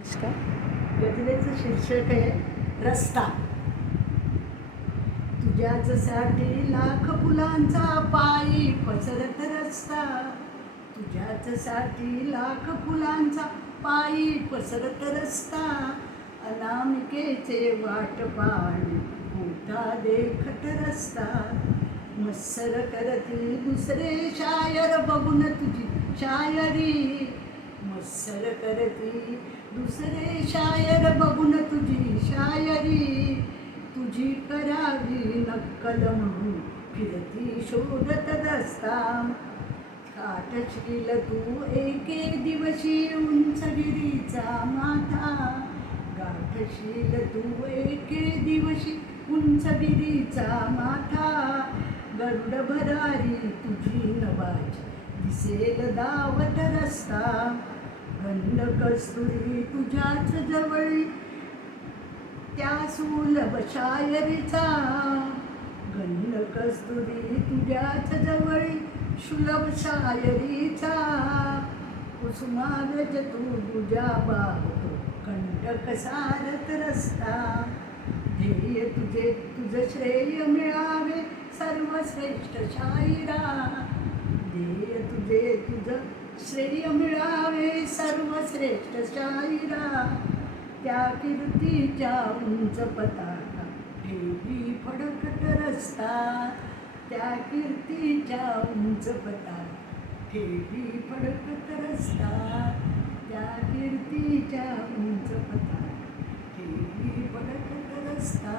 नमस्कार. गझलेचं शीर्षक आहे रस्ता. तुझ्याचसाठी लाख फुलांचा पायी पसरत रस्ता. तुझ्याचसाठी लाख फुलांचा पायी पसरत रस्ता. अनामिकेचे वाट पाहणे मोठा देखत रस्ता. मत्सर करती दुसरे शायर बघून तुझी शायरी. मत्सर करती दुसरे शायर बघून तुझी शायरी. तुझी करावी नक्कल म्हणून फिरती शोधत रस्ता. गाठशील तू एके दिवशी उंचगिरीचा माथा. गाठशील तू एके दिवशी उंचगिरीचा माथा. गरुड भरारी तुझी नवाची दिसेल दावत रस्ता. गंध कस्तुरी तुझ्याच जवळी त्या सुलभ शायरीचा. गंध कस्तुरी तुझ्याच जवळी सुलभ शायरीचा. कुसुमागज तू तुझ्या बाबतो कंटक सारत रस्ता. ध्येय तुझे तुझं श्रेय मिळावे सर्वश्रेष्ठ शाहिरा. ध्येय तुझे तुझं श्रेय मिळावे सर्वश्रेष्ठ शाहिरा. त्या कीर्तीच्या उंच पताका ठेवी फडकत रस्ता. त्या कीर्तीच्या उंच पताका ठेवी फडकत रस्ता. त्या कीर्तीच्या उंच पताका ठेवी फडकत रस्ता.